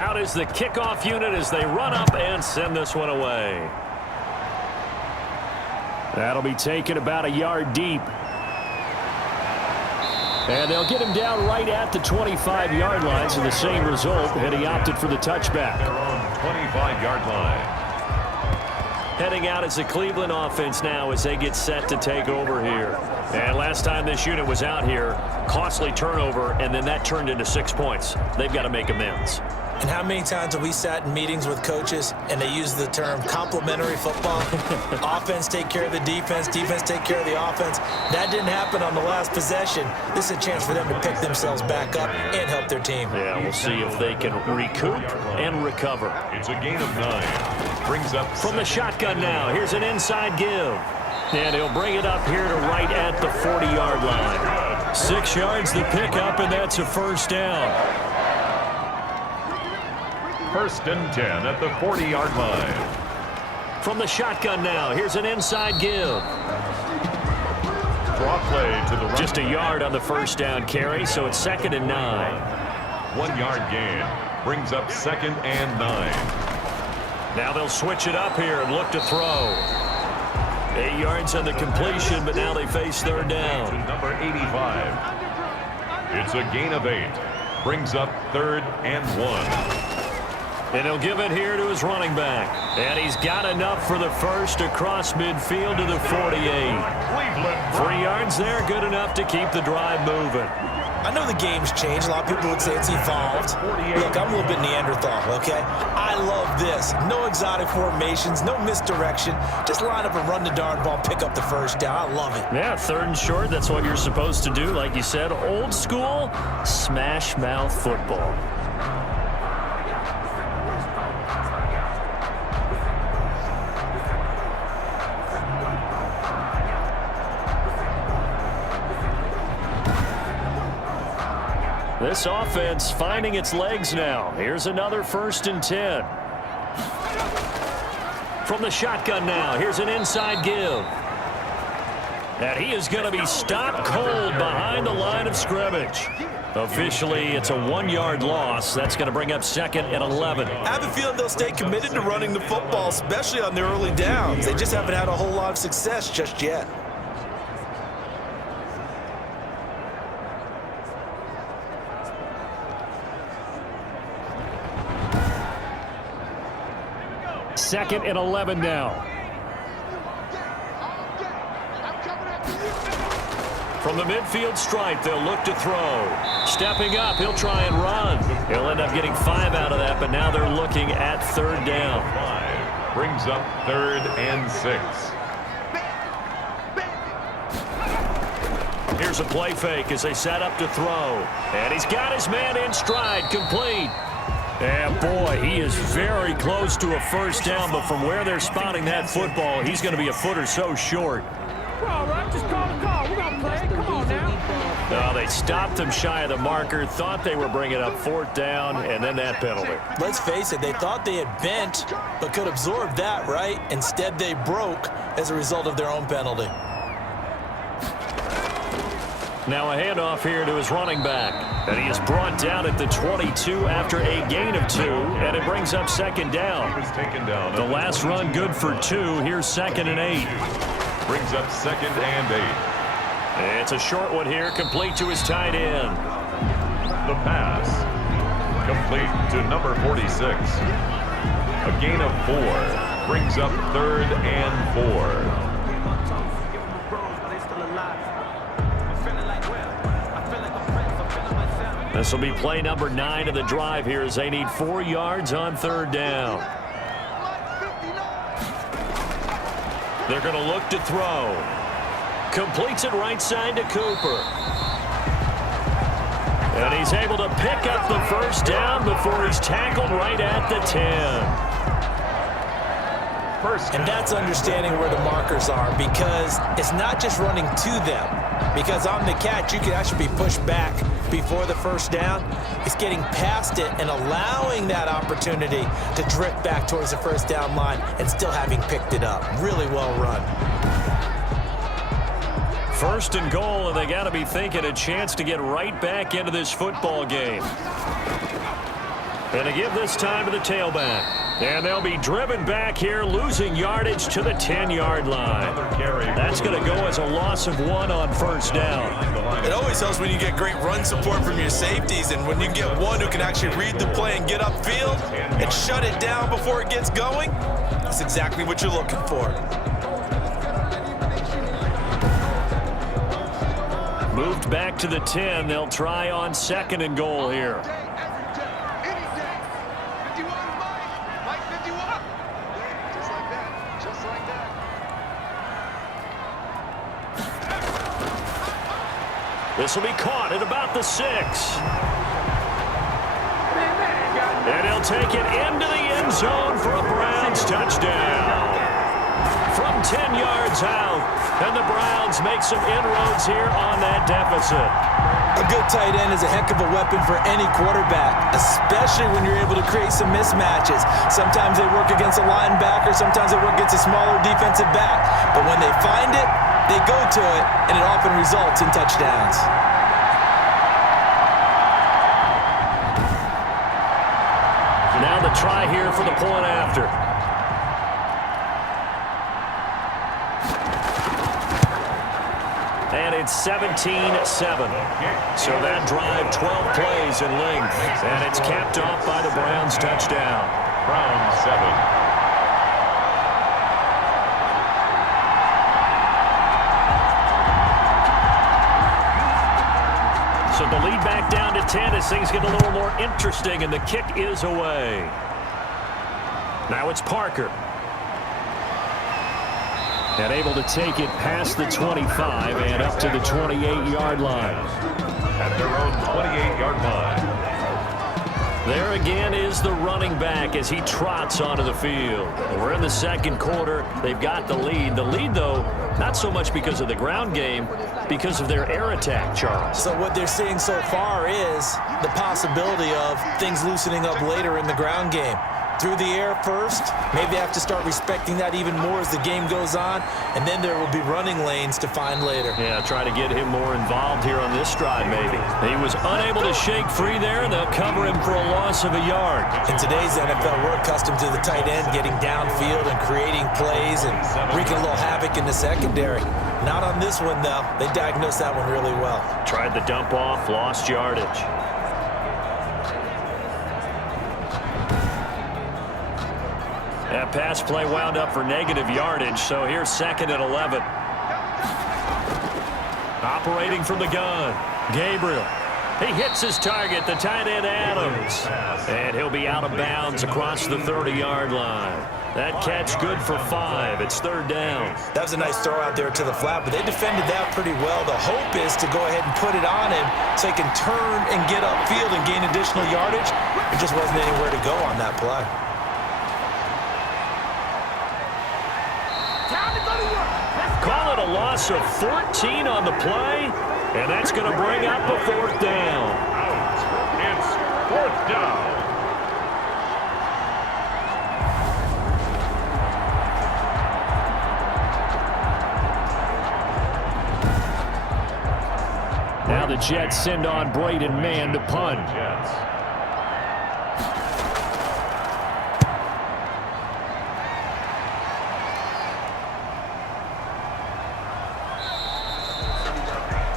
Out is the kickoff unit as they run up and send this one away. That'll be taken about a yard deep. And they'll get him down right at the 25-yard line, so the same result, and he opted for the touchback. They're on 25-yard line. Heading out is the Cleveland offense now as they get set to take over here. And last time this unit was out here, costly turnover, and then that turned into 6 points. They've got to make amends. And how many times have we sat in meetings with coaches and they use the term complementary football? Offense take care of the defense, defense take care of the offense. That didn't happen on the last possession. This is a chance for them to pick themselves back up and help their team. Yeah, we'll see if they can recoup and recover. It's a gain of 9. Brings up from the shotgun now. Here's an inside give. And he'll bring it up here to right at the 40-yard line. 6 yards the pickup, and that's a first down. First and 10 at the 40-yard line. From the shotgun now. Here's an inside give. Draw play to the right. Just a yard on the first down carry, so it's 2nd and 9. 1 yard gain. Brings up 2nd and 9. Now they'll switch it up here and look to throw. 8 yards on the completion, but now they face 3rd down. To number 85. It's a gain of 8. Brings up 3rd and 1. And he'll give it here to his running back. And he's got enough for the first across midfield to the 48. 3 yards there, good enough to keep the drive moving. I know the game's changed. A lot of people would say it's evolved. Look, I'm a little bit Neanderthal, okay? I love this. No exotic formations, no misdirection. Just line up and run the darn ball, pick up the first down. I love it. Yeah, 3rd and short, that's what you're supposed to do. Like you said, old school, smash mouth football. This offense finding its legs now. Here's another 1st and 10. From the shotgun now, here's an inside give. And he is going to be stopped cold behind the line of scrimmage. Officially, it's a 1-yard loss. That's going to bring up 2nd and 11. I have a feeling they'll stay committed to running the football, especially on their early downs. They just haven't had a whole lot of success just yet. Second and 11 now. From the midfield stripe, they'll look to throw. Stepping up, he'll try and run. He'll end up getting 5 out of that, but now they're looking at 3rd down. 5 brings up 3rd and 6. Here's a play fake as they set up to throw. And he's got his man in stride, complete. And boy, he is very close to a first down, but from where they're spotting that football, he's going to be a foot or so short. All right, just call the call. We're going to play. Come on now. No, they stopped him shy of the marker, thought they were bringing up 4th down, and then that penalty. Let's face it, they thought they had bent, but could absorb that, right? Instead, they broke as a result of their own penalty. Now a handoff here to his running back. And he is brought down at the 22 after a gain of 2, and it brings up 2nd down. He was taken down. The last run good for 2. Here's 2nd and 8. Brings up 2nd and 8. It's a short one here, complete to his tight end. The pass, complete to number 46. A gain of 4. Brings up 3rd and 4. This will be play number 9 of the drive here as they need 4 yards on 3rd down. They're going to look to throw. Completes it right side to Cooper. And he's able to pick up the first down before he's tackled right at the 10. And that's understanding where the markers are, because it's not just running to them. Because on the catch, you can actually be pushed back before the first down. It's getting past it and allowing that opportunity to drift back towards the first down line and still having picked it up. Really well run. 1st and goal, and they got to be thinking a chance to get right back into this football game. And to give this time to the tailback. And they'll be driven back here, losing yardage to the 10-yard line. That's going to go as a loss of 1 on first down. It always helps when you get great run support from your safeties, and when you get one who can actually read the play and get upfield and shut it down before it gets going, that's exactly what you're looking for. Moved back to the 10. They'll try on 2nd and goal here. This will be caught at about the 6. And he'll take it into the end zone for a Browns touchdown. From 10 yards out, and the Browns make some inroads here on that deficit. A good tight end is a heck of a weapon for any quarterback, especially when you're able to create some mismatches. Sometimes they work against a linebacker, sometimes they work against a smaller defensive back. But when they find it, they go to it, and it often results in touchdowns. Now the try here for the point after. And it's 17-7. So that drive, 12 plays in length. And it's capped off by the Browns touchdown. Browns 7. So the lead back down to 10 as things get a little more interesting, and the kick is away. Now it's Parker. And able to take it past the 25 and up to the 28-yard line. At their own 28-yard line. There again is the running back as he trots onto the field. We're in the second quarter. They've got the lead. The lead, though, not so much because of the ground game, because of their air attack, Charles. So what they're seeing so far is the possibility of things loosening up later in the ground game. Through the air first, maybe they have to start respecting that even more as the game goes on, and then there will be running lanes to find later. Yeah, try to get him more involved here on this drive, maybe. He was unable to shake free there, and they'll cover him for a loss of a yard. In today's NFL, we're accustomed to the tight end getting downfield and creating plays and wreaking a little havoc in the secondary. Not on this one, though. They diagnosed that one really well. Tried the dump off, lost yardage. That pass play wound up for negative yardage, so here's 2nd and 11. Operating from the gun, Gabriel. He hits his target, the tight end Adams. And he'll be out of bounds across the 30-yard line. That catch good for 5. It's 3rd down. That was a nice throw out there to the flat, but they defended that pretty well. The hope is to go ahead and put it on him so he can turn and get upfield and gain additional yardage. There just wasn't anywhere to go on that play. Call it a loss of 14 on the play, and that's going to bring up a 4th down. It's 4th down. Now the Jets send on Braden Mann to punt.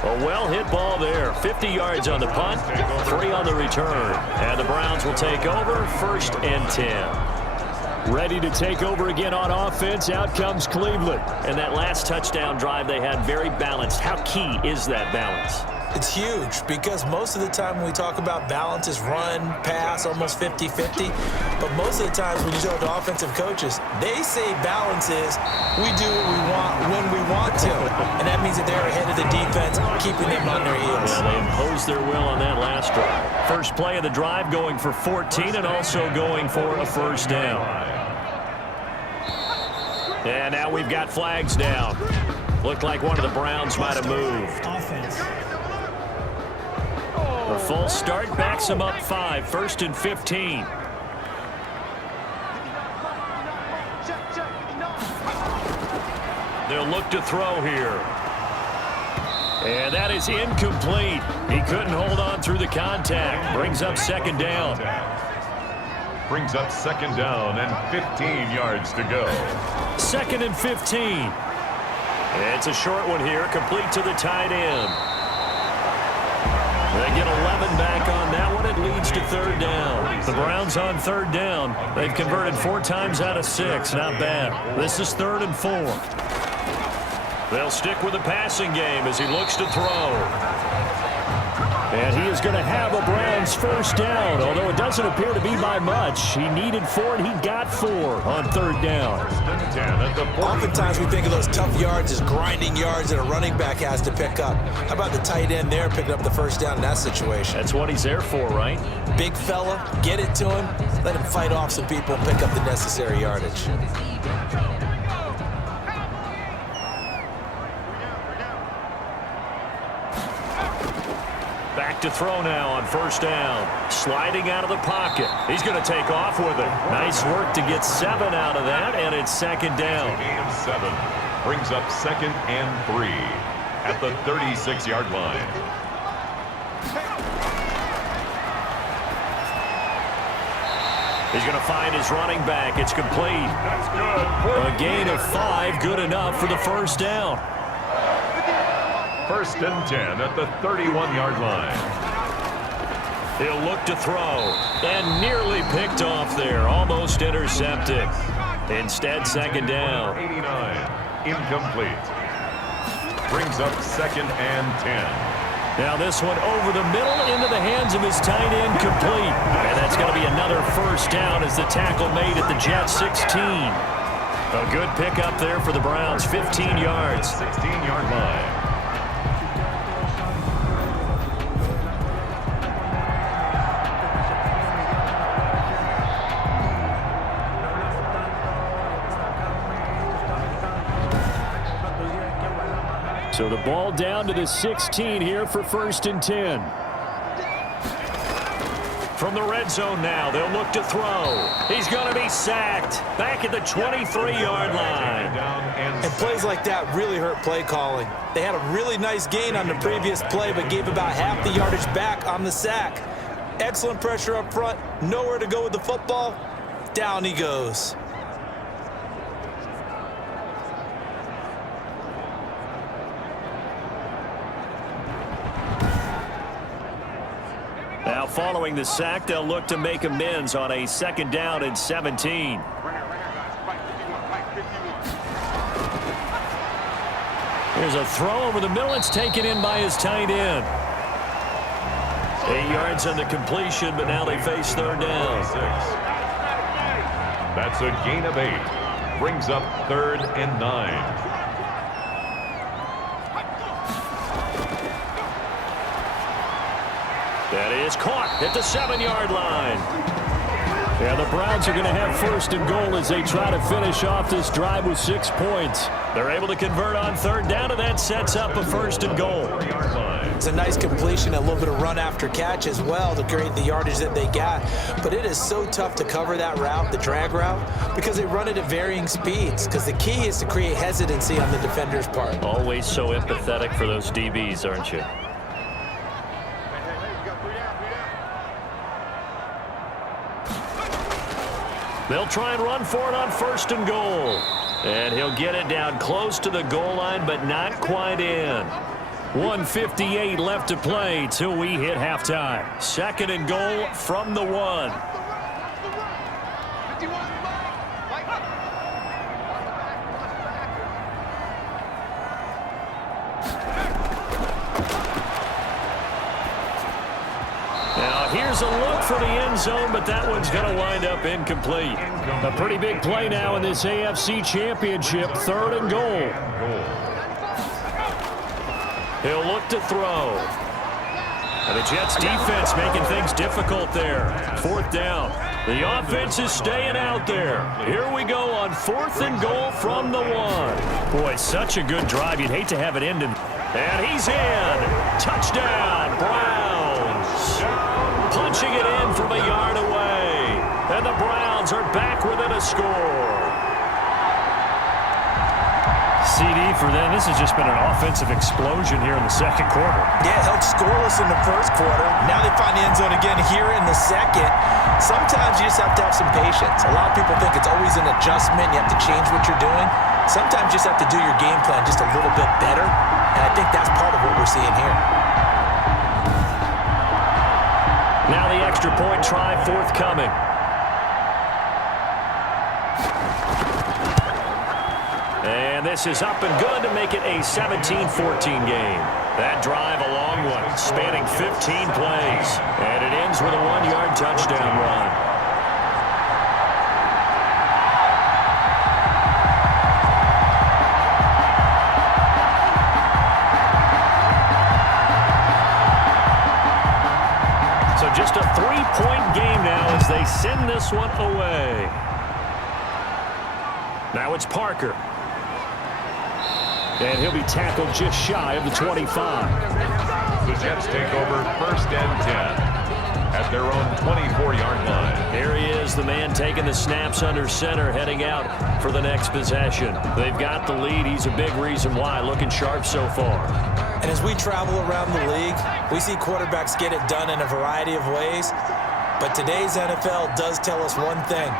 A well-hit ball there. 50 yards on the punt, 3 on the return. And the Browns will take over 1st and 10. Ready to take over again on offense. Out comes Cleveland. And that last touchdown drive they had very balanced. How key is that balance? It's huge because most of the time when we talk about balance is run, pass, almost 50-50. But most of the times when you talk to offensive coaches, they say balance is we do what we want when we want to. And that means that they're ahead of the defense, keeping them on their heels. Yeah, they imposed their will on that last drive. First play of the drive going for 14 and also going for a 1st down. And now we've got flags down. Looked like one of the Browns might have moved. A full start backs them up 5, 1st and 15. They'll look to throw here. And that is incomplete. He couldn't hold on through the contact. Brings up 2nd down. brings up second down and 15 yards to go. 2nd and 15. It's a short one here, complete to the tight end. They get 11 back on that one. It leads to 3rd down. The Browns on 3rd down. They've converted 4 times out of 6. Not bad. This is 3rd and 4. They'll stick with the passing game as he looks to throw. And he is going to have a Browns 1st down, although it doesn't appear to be by much. He needed 4, and he got 4 on 3rd down. Oftentimes we think of those tough yards as grinding yards that a running back has to pick up. How about the tight end there picking up the 1st down in that situation? That's what he's there for, right? Big fella, get it to him, let him fight off some people and pick up the necessary yardage. Back to throw now on 1st down. Sliding out of the pocket. He's going to take off with it. Nice work to get 7 out of that, and it's 2nd down. Gain of 7 brings up 2nd and 3 at the 36-yard line. He's going to find his running back. It's complete. That's good. A gain of 5, good enough for the 1st down. 1st and 10 at the 31-yard line. He'll look to throw, and nearly picked off there. Almost intercepted. Instead, 2nd down. 89, incomplete. Brings up 2nd and 10. Now this one over the middle into the hands of his tight end, complete. And that's going to be another 1st down as the tackle made at the Jets 16. A good pickup there for the Browns, 15 yards. 16-yard line. So the ball down to the 16 here for 1st and 10. From the red zone now, they'll look to throw. He's going to be sacked back at the 23-yard line. And plays like that really hurt play calling. They had a really nice gain on the previous play, but gave about half the yardage back on the sack. Excellent pressure up front, nowhere to go with the football. Down he goes. Now following the sack, they'll look to make amends on a 2nd down and 17. Here's a throw over the middle. It's taken in by his tight end. 8 yards on the completion, but now they face 3rd down. That's a gain of 8. Brings up 3rd and 9. That is caught at the 7-yard line. Yeah, the Browns are going to have 1st and goal as they try to finish off this drive with 6 points. They're able to convert on 3rd down, and that sets up a 1st and goal. It's a nice completion, a little bit of run after catch as well to create the yardage that they got. But it is so tough to cover that route, the drag route, because they run it at varying speeds. Because the key is to create hesitancy on the defender's part. Always so empathetic for those DBs, aren't you? They'll try and run for it on 1st and goal. And he'll get it down close to the goal line, but not quite in. 1:58 left to play till we hit halftime. 2nd and goal from the 1. Here's a look for the end zone, but that one's going to wind up incomplete. A pretty big play now in this AFC Championship. 3rd and goal. He'll look to throw. And the Jets defense making things difficult there. 4th down. The offense is staying out there. Here we go on 4th and goal from the 1. Boy, such a good drive. You'd hate to have it end. And he's in. Touchdown, Browns. Punching it in from a yard away. And the Browns are back within a score. CD for them. This has just been an offensive explosion here in the second quarter. Yeah, held scoreless in the first quarter. Now they find the end zone again here in the second. Sometimes you just have to have some patience. A lot of people think it's always an adjustment. You have to change what you're doing. Sometimes you just have to do your game plan just a little bit better. And I think that's part of what we're seeing here. Now the extra point try forthcoming. And this is up and good to make it a 17-14 game. That drive a long one, spanning 15 plays. And it ends with a 1-yard touchdown run. So just a 3-point game now as they send this one away. Now it's Parker. And he'll be tackled just shy of the 25. The Jets take over 1st and 10 at their own 24-yard line. Here he is, the man taking the snaps under center, heading out for the next possession. They've got the lead. He's a big reason why, looking sharp so far. And as we travel around the league, we see quarterbacks get it done in a variety of ways. But today's NFL does tell us one thing.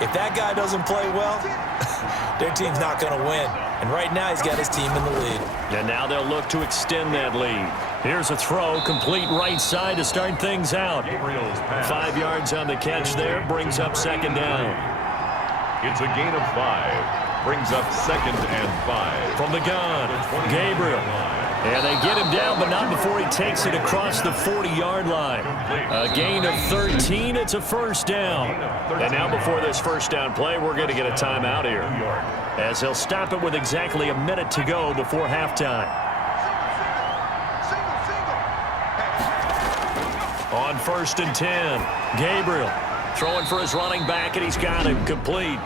If that guy doesn't play well, their team's not going to win. And right now, he's got his team in the lead. And now they'll look to extend that lead. Here's a throw, complete right side to start things out. 5 yards on the catch there, brings up 2nd down. It's a gain of 5. Brings up 2nd and 5. From the gun, Gabriel. And they get him down, but not before he takes it across the 40-yard line. A gain of 13. It's a 1st down. And now before this 1st down play, we're going to get a timeout here, as he'll stop it with exactly a minute to go before halftime. On 1st and 10, Gabriel throwing for his running back, and he's got him complete.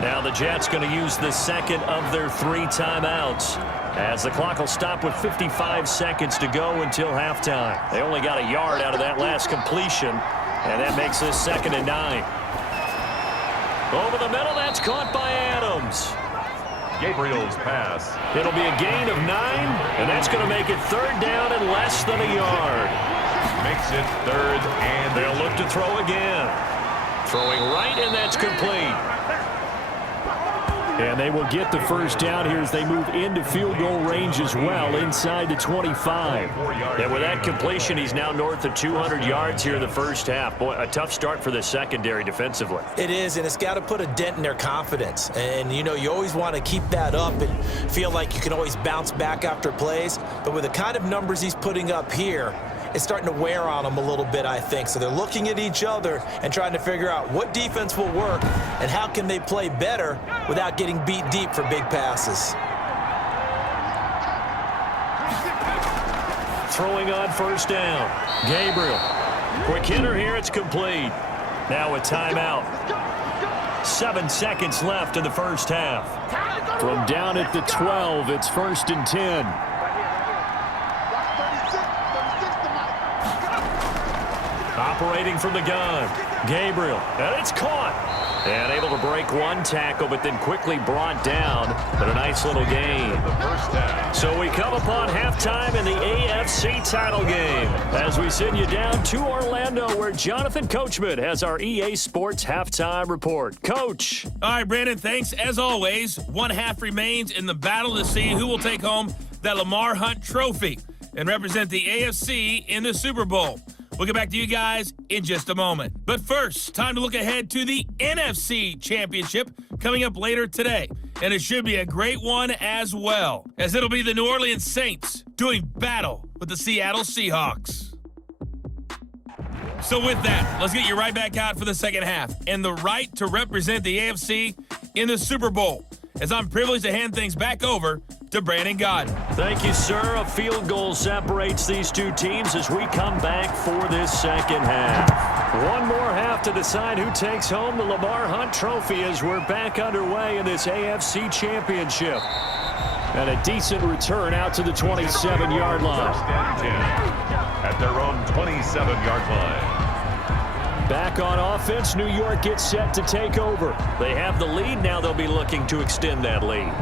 Now the Jets going to use the second of their 3 timeouts, as the clock will stop with 55 seconds to go until halftime. They only got a yard out of that last completion, and that makes this 2nd and 9. Over the middle, that's caught by Adams. Gabriel's pass. It'll be a gain of 9, and that's going to make it 3rd down and less than a yard. Makes it 3rd and they'll look to throw again. Throwing right, and that's complete. And they will get the 1st down here as they move into field goal range as well, inside the 25. And with that completion, he's now north of 200 yards here in the first half. Boy, a tough start for the secondary defensively. It is, and it's got to put a dent in their confidence. And, you know, you always want to keep that up and feel like you can always bounce back after plays. But with the kind of numbers he's putting up here, it's starting to wear on them a little bit, I think. So they're looking at each other and trying to figure out what defense will work and how can they play better without getting beat deep for big passes. Throwing on 1st down, Gabriel. Quick hitter here, it's complete. Now a timeout. 7 seconds left in the first half. From down at the 12, it's 1st and 10. Operating from the gun, Gabriel, and it's caught. And able to break one tackle, but then quickly brought down. But a nice little gain. So we come upon halftime in the AFC title game, as we send you down to Orlando, where Jonathan Coachman has our EA Sports halftime report. Coach. All right, Brandon, thanks. As always, 1 half remains in the battle to see who will take home that Lamar Hunt trophy and represent the AFC in the Super Bowl. We'll get back to you guys in just a moment. But first, time to look ahead to the NFC Championship coming up later today. And it should be a great one as well, as it'll be the New Orleans Saints doing battle with the Seattle Seahawks. So with that, let's get you right back out for the second half and the right to represent the AFC in the Super Bowl, as I'm privileged to hand things back over to Brandon Godden. Thank you, sir. A field goal separates these two teams as we come back for this second half. One more half to decide who takes home the Lamar Hunt trophy as we're back underway in this AFC Championship. And a decent return out to the 27-yard line. 1st and 10 at their own 27-yard line. Back on offense, New York gets set to take over. They have the lead. Now they'll be looking to extend that lead.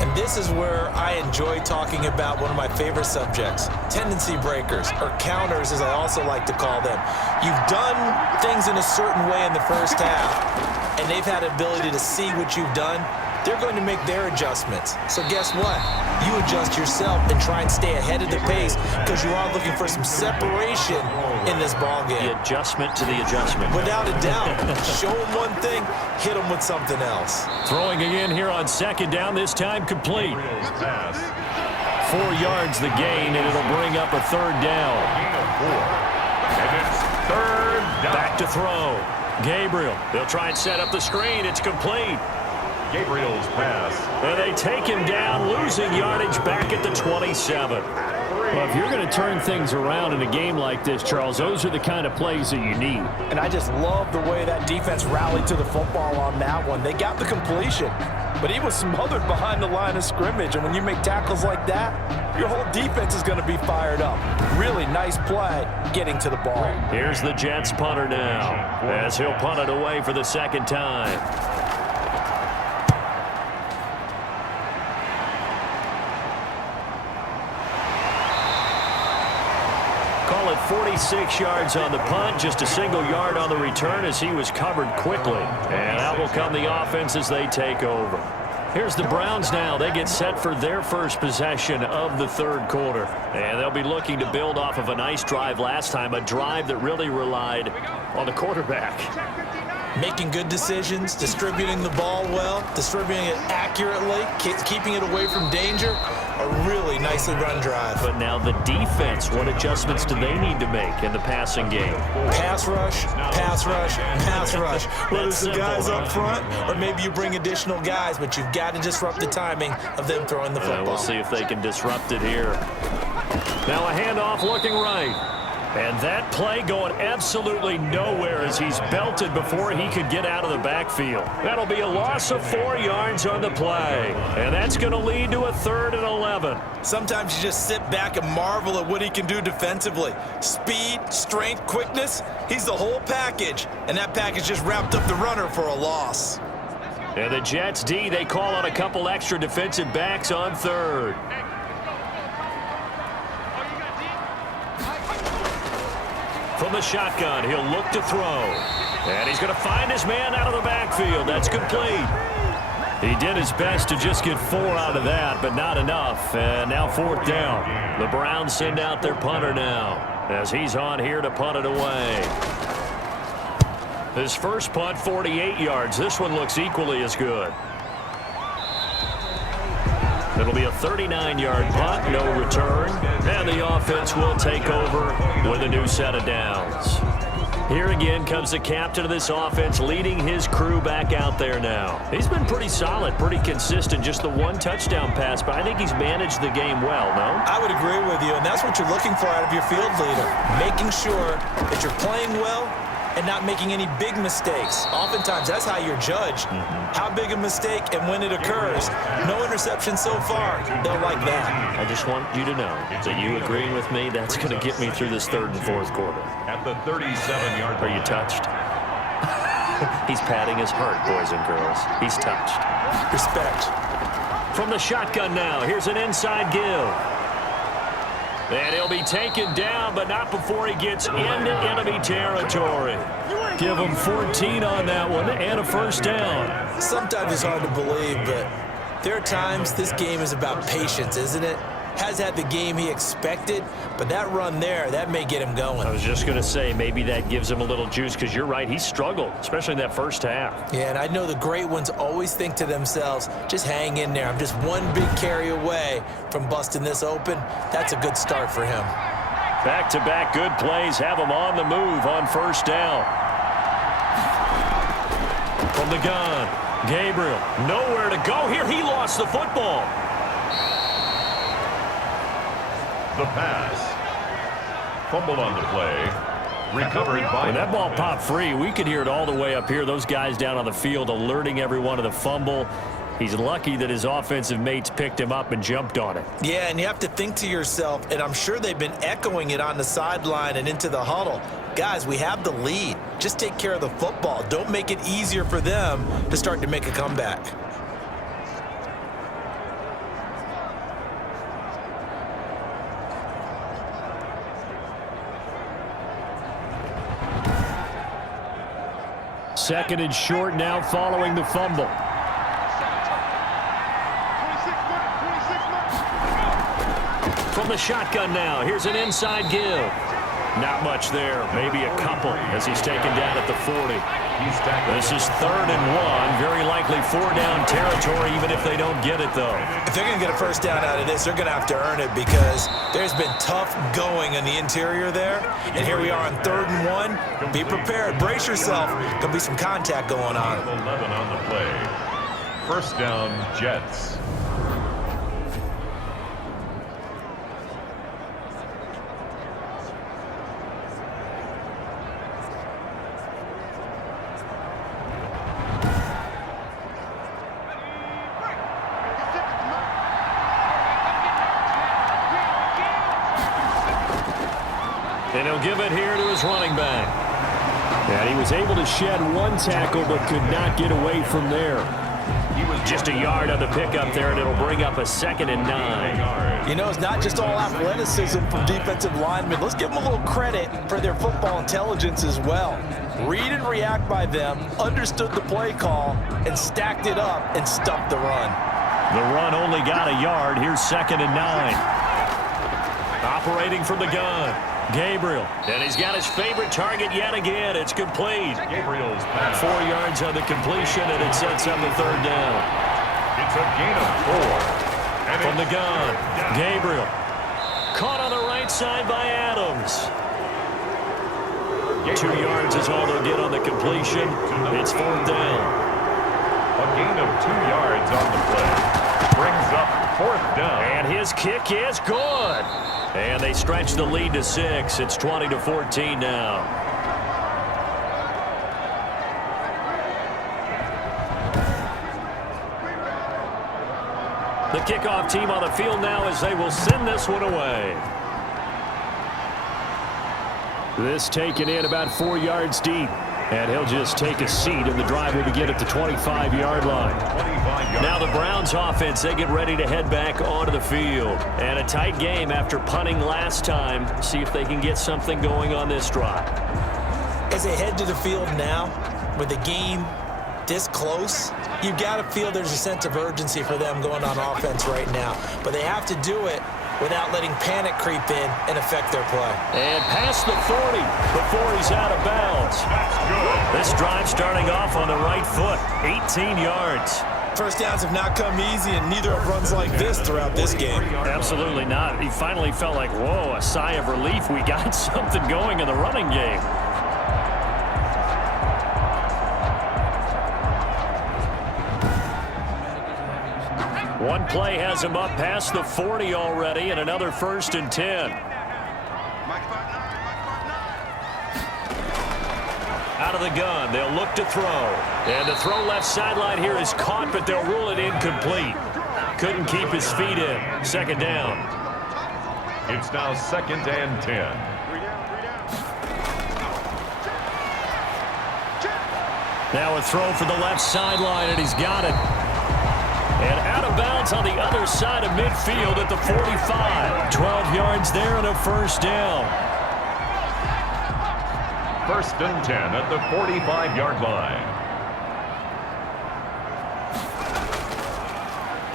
And this is where I enjoy talking about one of my favorite subjects, tendency breakers, or counters as I also like to call them. You've done things in a certain way in the first half, and they've had the ability to see what you've done. They're going to make their adjustments. So guess what? You adjust yourself and try and stay ahead of the pace because you are looking for some separation in this ball game. The adjustment to the adjustment. Without a doubt. Show them one thing, hit them with something else. Throwing again here on second down, this time complete. Pass. 4 yards the gain, and it'll bring up a third down. Gain of 4. And it's third down. Back to throw. Gabriel, they'll try and set up the screen. It's complete. Gabriel's pass. And they take him down, losing yardage back at the 27. Well, if you're going to turn things around in a game like this, Charles, those are the kind of plays that you need. And I just love the way that defense rallied to the football on that one. They got the completion, but he was smothered behind the line of scrimmage. And when you make tackles like that, your whole defense is going to be fired up. Really nice play getting to the ball. Here's the Jets punter now, as he'll punt it away for the second time. Call it 46 yards on the punt, just a single yard on the return as he was covered quickly. And out will come the offense as they take over. Here's the Browns now. They get set for their first possession of the third quarter. And they'll be looking to build off of a nice drive last time, a drive that really relied on the quarterback. Making good decisions, distributing the ball well, distributing it accurately, keeping it away from danger. A really nicely run drive. But now the defense, what adjustments do they need to make in the passing game? Pass rush, pass rush, pass rush. Whether it's the guys up front or maybe you bring additional guys, but you've got to disrupt the timing of them throwing the football. We'll see if they can disrupt it here. Now a handoff looking right. And that play going absolutely nowhere as he's belted before he could get out of the backfield. That'll be a loss of 4 yards on the play. And that's going to lead to a 3rd and 11. Sometimes you just sit back and marvel at what he can do defensively. Speed, strength, quickness, he's the whole package. And that package just wrapped up the runner for a loss. And the Jets D, they call on a couple extra defensive backs on 3rd. From the shotgun, he'll look to throw. And he's going to find his man out of the backfield. That's complete. He did his best to just get 4 out of that, but not enough. And now 4th down. The Browns send out their punter now as he's on here to punt it away. His first punt, 48 yards. This one looks equally as good. It'll be a 39-yard punt, no return, and the offense will take over with a new set of downs. Here again comes the captain of this offense leading his crew back out there now. He's been pretty solid, pretty consistent, just the 1 touchdown pass, but I think he's managed the game well, no? I would agree with you, and that's what you're looking for out of your field leader, making sure that you're playing well and not making any big mistakes. Oftentimes, that's how you're judged. How big a mistake and when it occurs. No interception so far. They'll like that. I just want you to know that you agreeing with me, that's going to get me through this 3rd and 4th quarter. At the 37-yard line. Are you touched? He's patting his heart, boys and girls. He's touched. Respect. From the shotgun now, here's an inside give. And he'll be taken down, but not before he gets into enemy territory. Give him 14 on that one and a first down. Sometimes it's hard to believe, but there are times this game is about patience, isn't it? Has had the game he expected, but that run there, that may get him going. I was just going to say, maybe that gives him a little juice, because you're right, he struggled, especially in that first half. Yeah, and I know the great ones always think to themselves, just hang in there. I'm just one big carry away from busting this open. That's a good start for him. Back-to-back good plays have him on the move on first down. From the gun, Gabriel, nowhere to go here. He lost the football. The pass. Fumbled on the play. Recovered by... When that ball popped free, we could hear it all the way up here. Those guys down on the field alerting everyone of the fumble. He's lucky that his offensive mates picked him up and jumped on it. Yeah, and you have to think to yourself, and I'm sure they've been echoing it on the sideline and into the huddle. Guys, we have the lead. Just take care of the football. Don't make it easier for them to start to make a comeback. 2nd and short now following the fumble. From the shotgun now, here's an inside give. Not much there, maybe a couple as he's taken down at the 40. This is 3rd and 1, very likely 4-down territory even if they don't get it though. If they're going to get a first down out of this, they're going to have to earn it because there's been tough going in the interior there. And here we are on 3rd and 1. Be prepared. Brace yourself. Going to be some contact going on. 11 on the play. First down, Jets. And he'll give it here to his running back. And he was able to shed 1 tackle but could not get away from there. He was just a yard on the pickup there, and it'll bring up a 2nd and 9. You know, it's not just all athleticism from defensive linemen. Let's give them a little credit for their football intelligence as well. Read and react by them, understood the play call, and stacked it up and stuffed the run. The run only got a yard. Here's 2nd and 9. Operating from the gun. Gabriel, and he's got his favorite target yet again. It's complete. Gabriel's pass. 4 yards on the completion, and it sets up the 3rd down. It's a gain of 4. And From the gun, Gabriel. Caught on the right side by Adams. 2 yards is all they'll get on the completion. It's 4th down. A gain of 2 yards on the play. Brings up 4th down. And his kick is good. And they stretch the lead to 6. It's 20-14 now. The kickoff team on the field now as they will send this one away. This taken in about 4 yards deep. And he'll just take a seat, and the drive will begin at the 25-yard line. Now the Browns offense, they get ready to head back onto the field. And a tight game after punting last time. See if they can get something going on this drive. As they head to the field now, with the game this close, you've got to feel there's a sense of urgency for them going on offense right now. But they have to do it without letting panic creep in and affect their play. And past the 40 before he's out of bounds. This drive starting off on the right foot, 18 yards. First downs have not come easy, and neither have runs like this throughout this game. Absolutely not. He finally felt like, whoa, a sigh of relief. We got something going in the running game. One play has him up past the 40 already, and another 1st and 10. Out of the gun, they'll look to throw. And the throw left sideline here is caught, but they'll rule it incomplete. Couldn't keep his feet in. 2nd down. It's now 2nd and 10. Now a throw for the left sideline, and he's got it. And out of bounds on the other side of midfield at the 45. 12 yards there and a 1st down. 1st and 10 at the 45-yard line.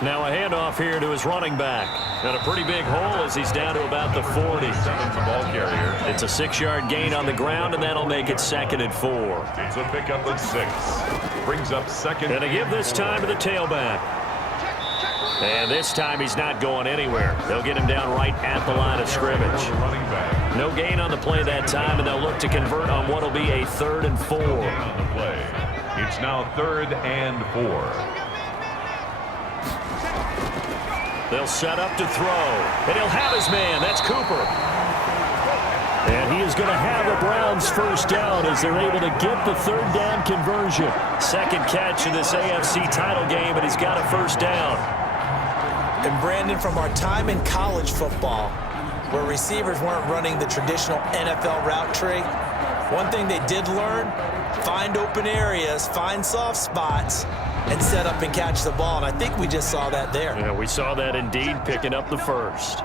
Now a handoff here to his running back. Got a pretty big hole as he's down to about the 40. The ball carrier. It's a 6-yard gain on the ground, and that'll make it 2nd and 4. It's a pickup of 6. Brings up 2nd. And to give this time to the tailback. And this time he's not going anywhere. They'll get him down right at the line of scrimmage. No gain on the play that time, and they'll look to convert on what will be a 3rd and 4. On the play. It's now 3rd and 4. They'll set up to throw, and he'll have his man. That's Cooper. And he is going to have the Browns 1st down as they're able to get the 3rd down conversion. 2nd catch in this AFC title game, and he's got a 1st down. And Brandon, from our time in college football, where receivers weren't running the traditional NFL route tree, one thing they did learn, find open areas, find soft spots, and set up and catch the ball. And I think we just saw that there. Yeah, we saw that indeed, picking up the 1st.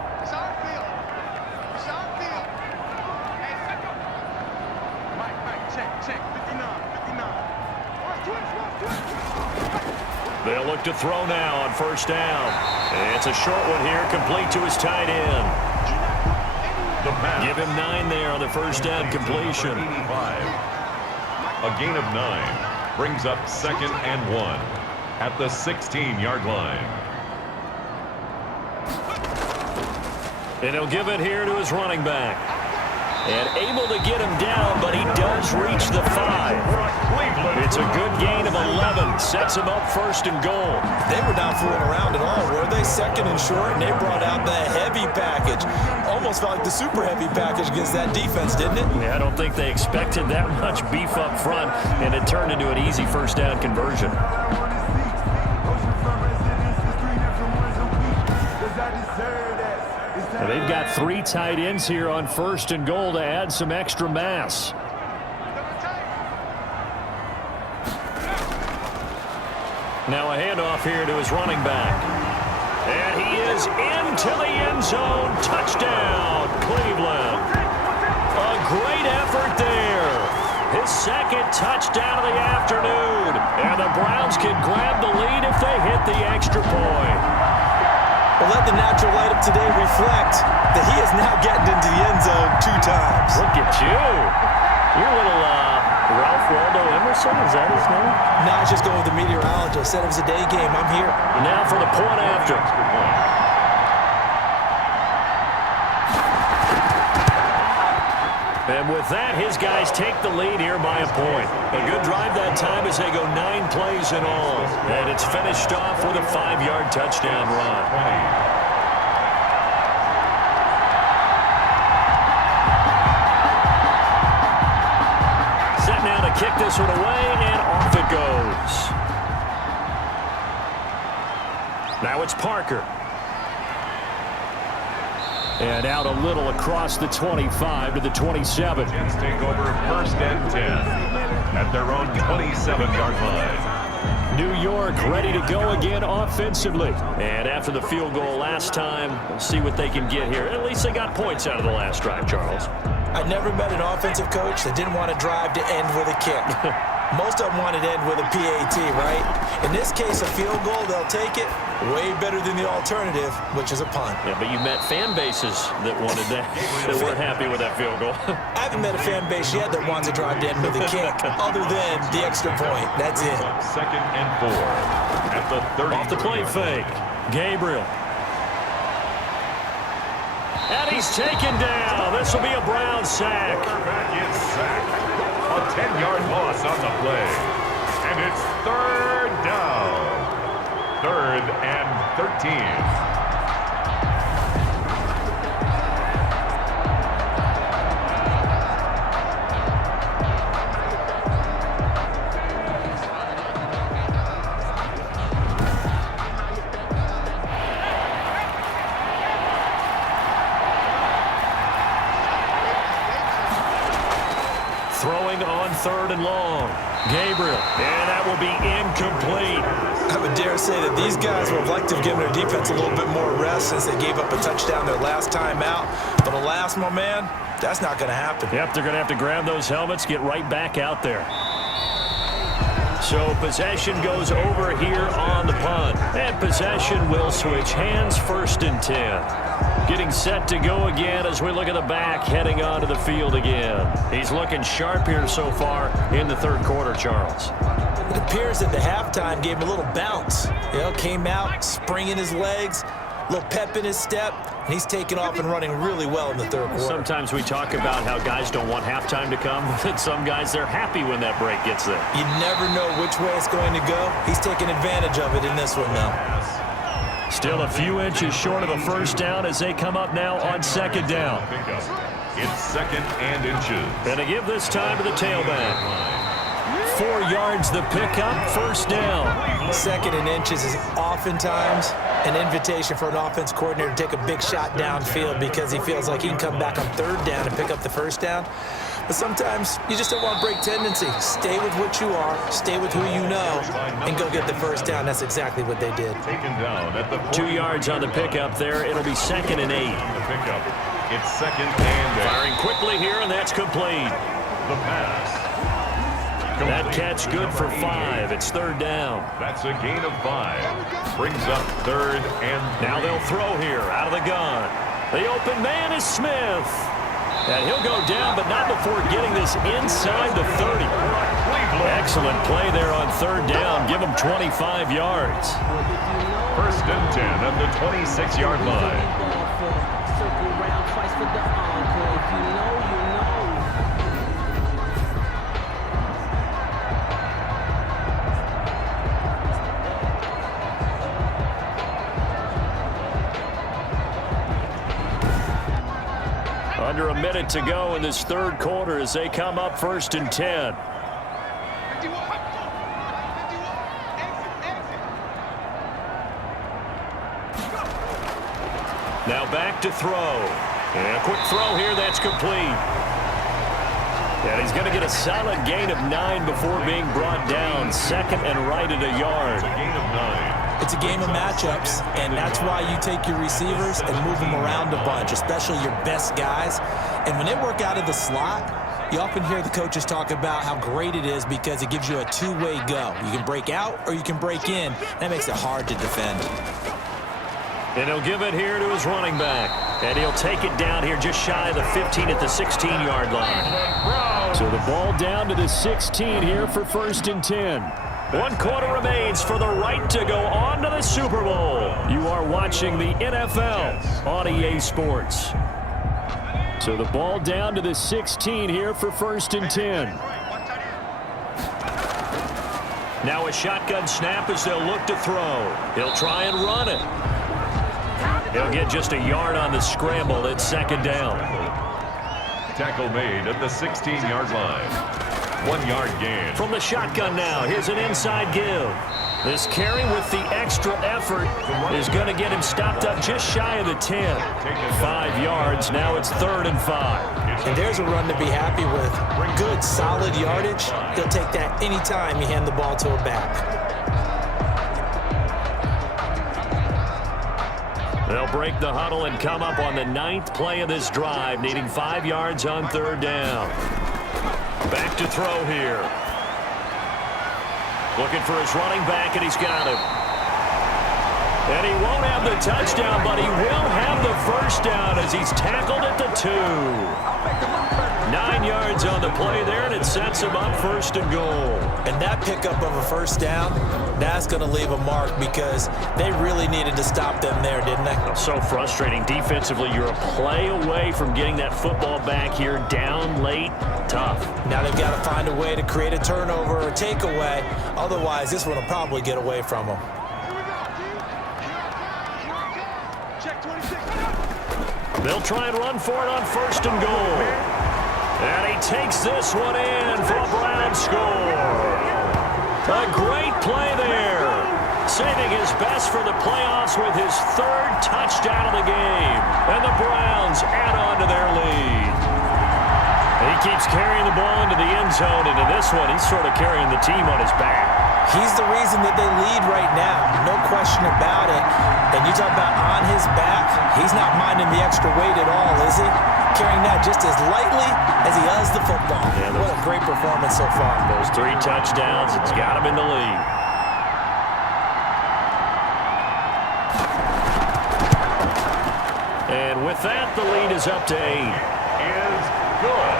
They'll look to throw now on first down. It's a short one here, complete to his tight end. The pass. Give him 9 there on the first down completion. 85. A gain of 9 brings up 2nd and 1 at the 16-yard line. And he'll give it here to his running back. And able to get him down, but he does reach the 5. It's a good gain of 11. Sets him up 1st and goal. They were not fooling around at all, were they? 2nd and short, and they brought out the heavy package. Almost felt like the super heavy package against that defense, didn't it? Yeah, I don't think they expected that much beef up front, and it turned into an easy first down conversion. And they've got 3 tight ends here on 1st and goal to add some extra mass. Now a handoff here to his running back. And he is into the end zone. Touchdown, Cleveland. A great effort there. His 2nd touchdown of the afternoon. And the Browns can grab the lead if they hit the extra point. Well, let the natural light of today reflect that he is now getting into the end zone 2 times. Look at you. You're a little Ralph Waldo Emerson, is that his name? No, I was just going with the meteorologist. Said it was a day game. I'm here. Now for the point after. And with that, his guys take the lead here by a point. A good drive that time as they go 9 plays in all. And it's finished off with a 5-yard touchdown run. Set now to kick this one away, and off it goes. Now it's Parker. And out a little across the 25 to the 27. Jets take over 1st and 10 at their own 27-yard line. New York ready to go again offensively. And after the field goal last time, we'll see what they can get here. At least they got points out of the last drive, Charles. I never met an offensive coach that didn't want to drive to end with a kick. Most of them wanted to end with a PAT, right? In this case, a field goal, they'll take it. Way better than the alternative, which is a punt. Yeah, but you met fan bases that wanted that, that weren't happy with that field goal. I haven't met a fan base yet that wants to drive to end with a kick, other than the extra point. That's it. 2nd and 4 at the 30. Off the play fake. Gabriel. And he's taken down. This will be a Brown sack. Quarterback is sacked. A 10-yard loss on the play. And it's 3rd down. 3rd and 13. Throwing on 3rd and long. Gabriel. And that will be incomplete. I would dare say that these guys would have liked to have given their defense a little bit more rest since they gave up a touchdown their last time out. But alas, my man, that's not going to happen. Yep, they're going to have to grab those helmets, get right back out there. So possession goes over here on the punt. And possession will switch hands, 1st and 10. Getting set to go again as we look at the back heading onto the field again. He's looking sharp here so far in the 3rd quarter, Charles. It appears that the halftime gave him a little bounce. Came out, spring in his legs, a little pep in his step, and he's taking off and running really well in the 3rd quarter. Sometimes we talk about how guys don't want halftime to come, but some guys, they're happy when that break gets there. You never know which way it's going to go. He's taking advantage of it in this one, though. Still a few inches short of a 1st down as they come up now on 2nd down. It's 2nd and inches. And to give this time to the tailback. 4 yards the pickup, 1st down. 2nd and inches is oftentimes an invitation for an offense coordinator to take a big shot downfield because he feels like he can come back on 3rd down and pick up the 1st down. But sometimes you just don't want to break tendency. Stay with what you are, stay with who you know, and go get the 1st down. That's exactly what they did. Taken down at the 2 yards on the pickup there. It'll be 2nd and 8. The pickup. It's 2nd and 8. Firing quickly here, and that's complete. The pass. That catch good for 5. It's third down. That's a gain of 5. Brings up third and 3. Now they'll throw here out of the gun. The open man is Smith. And he'll go down, but not before getting this inside the 30. Excellent play there on third down. Give him 25 yards. First and 10 at the 26-yard line. Under a minute to go in this third quarter as they come up first and 10. Now back to throw. And a quick throw here, that's complete. And he's going to get a solid gain of 9 before being brought down. Second and right at a yard. Gain of 9. It's a game of matchups, and that's why you take your receivers and move them around a bunch, especially your best guys. And when they work out of the slot, you often hear the coaches talk about how great it is because it gives you a two-way go. You can break out or you can break in. That makes it hard to defend. And he'll give it here to his running back. And he'll take it down here just shy of the 15 at the 16-yard line. So the ball down to the 16 here for first and 10. 1 quarter remains for the right to go on to the Super Bowl. You are watching the NFL on EA Sports. So the ball down to the 16 here for first and 10. Now a shotgun snap as they'll look to throw. He'll try and run it. He'll get just a yard on the scramble. It's second down. Tackle made at the 16-yard line. 1 yard gain. From the shotgun now, here's an inside give. This carry with the extra effort is going to get him stopped up just shy of the 10. 5 yards, now it's third and 5. And there's a run to be happy with. Good, solid yardage. He'll take that anytime you hand the ball to a back. They'll break the huddle and come up on the 9th play of this drive, needing 5 yards on third down. Back to throw here. Looking for his running back, and he's got him. And he won't have the touchdown, but he will have the first down as he's tackled at the 2. 9 yards on the play there, and it sets him up first and goal. And that pickup of a first down, that's going to leave a mark because they really needed to stop them there, didn't they? So frustrating. Defensively, you're a play away from getting that football back here down late. Tough. Now they've got to find a way to create a turnover or takeaway. Otherwise, this one will probably get away from them. They'll try and run for it on first and goal. And he takes this one in for a Brown score. A great play there. Saving his best for the playoffs with his 3rd touchdown of the game. And the Browns add on to their lead. He keeps carrying the ball into the end zone, and in this one, he's sort of carrying the team on his back. He's the reason that they lead right now, no question about it. And you talk about on his back, he's not minding the extra weight at all, is he? Carrying that just as lightly as he does the football. Yeah, what a great performance so far. Those 3 touchdowns, it's got him in the lead. And with that, the lead is up to 8. Is good.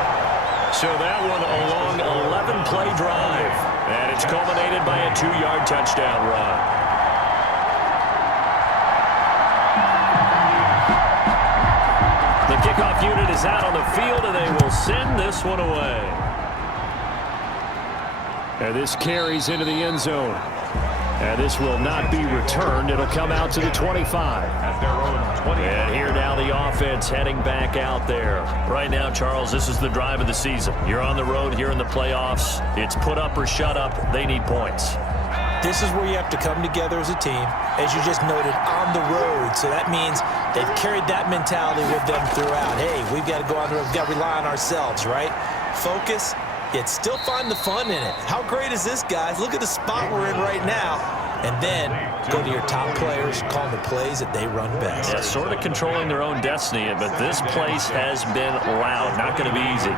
So that one a long 11-play drive. And it's culminated by a 2-yard touchdown run. The kickoff unit is out on the field, and they will send this one away. And this carries into the end zone. And this will not be returned. It'll come out to the 25. At their own 20. And here now the offense heading back out there. Right now, Charles, this is the drive of the season. You're on the road here in the playoffs. It's put up or shut up. They need points. This is where you have to come together as a team, as you just noted, on the road. So that means they've carried that mentality with them throughout. Hey, we've got to go on the road. We've got to rely on ourselves, right? Focus, yet still find the fun in it. How great is this, guys? Look at the spot we're in right now. And then go to your top players, call the plays that they run best. Yeah, sort of controlling their own destiny, but this place has been loud. Not going to be easy.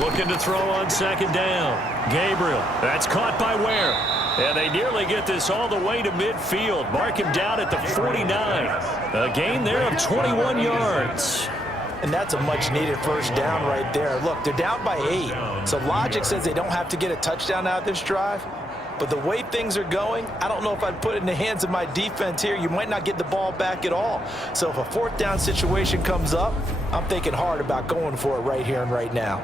Looking to throw on second down. Gabriel. That's caught by Ware. And they nearly get this all the way to midfield. Mark him down at the 49. A gain there of 21 yards. And that's a much-needed first down right there. Look, they're down by 8. So logic says they don't have to get a touchdown out of this drive. But the way things are going, I don't know if I'd put it in the hands of my defense here. You might not get the ball back at all. So if a fourth down situation comes up, I'm thinking hard about going for it right here and right now.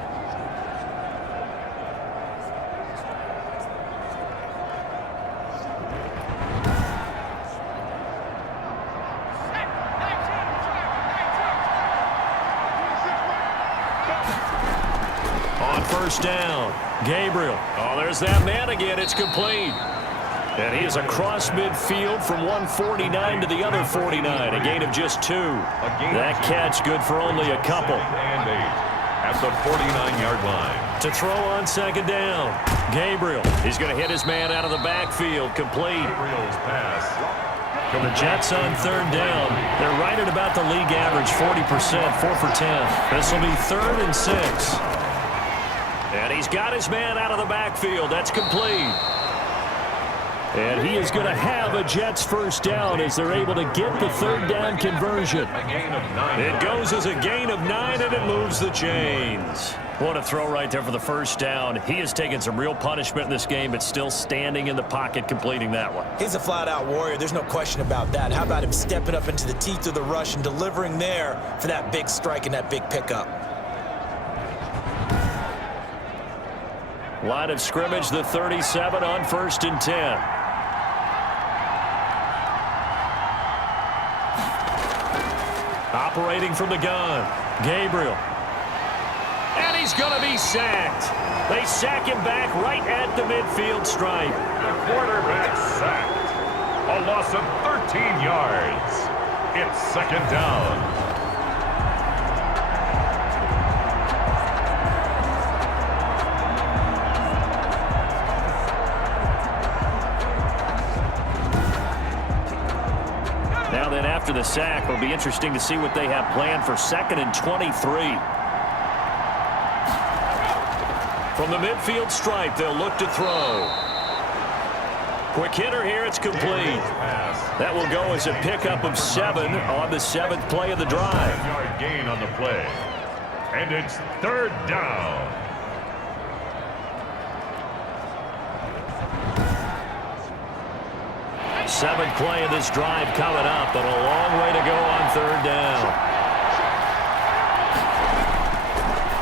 First down. Gabriel. Oh, there's that man again. It's complete. And he is across midfield from 149 to the other 49. A gain of just 2. That catch good for only a couple. And 8 at the 49-yard line. To throw on second down. Gabriel. He's going to hit his man out of the backfield. Complete. Gabriel's pass. The Jets on third down. They're right at about the league average, 40%, 4 for 10. This will be 3rd and 6. And he's got his man out of the backfield. That's complete. And he is going to have a Jets first down as they're able to get the third down conversion. A gain of 9. It goes as a gain of 9, and it moves the chains. What a throw right there for the first down. He has taken some real punishment in this game, but still standing in the pocket, completing that one. He's a flat-out warrior. There's no question about that. How about him stepping up into the teeth of the rush and delivering there for that big strike and that big pickup? Line of scrimmage, the 37 on 1st and 10. Operating from the gun, Gabriel. And he's going to be sacked. They sack him back right at the midfield stripe. The quarterback sacked. A loss of 13 yards. It's second down. Now then, after the sack, it'll be interesting to see what they have planned for 2nd and 23. From the midfield stripe, they'll look to throw. Quick hitter here, it's complete. That will go as a pickup of 7 on the 7th play of the drive. 7-yard gain on the play. And it's 3rd down. Seventh play of this drive coming up, but a long way to go on 3rd down.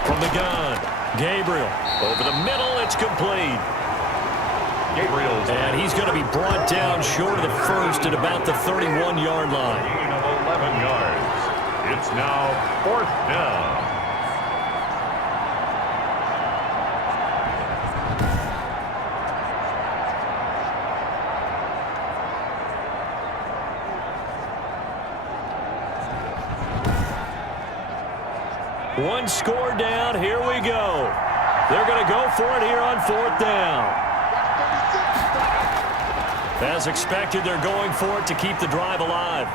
From the gun, Gabriel. Over the middle, it's complete. Gabriel's And he's going to be brought down short of the first at about the 31-yard line. gain of 11 yards. It's now 4th down. One score down. Here we go. They're going to go for it here on 4th down. As expected, they're going for it to keep the drive alive.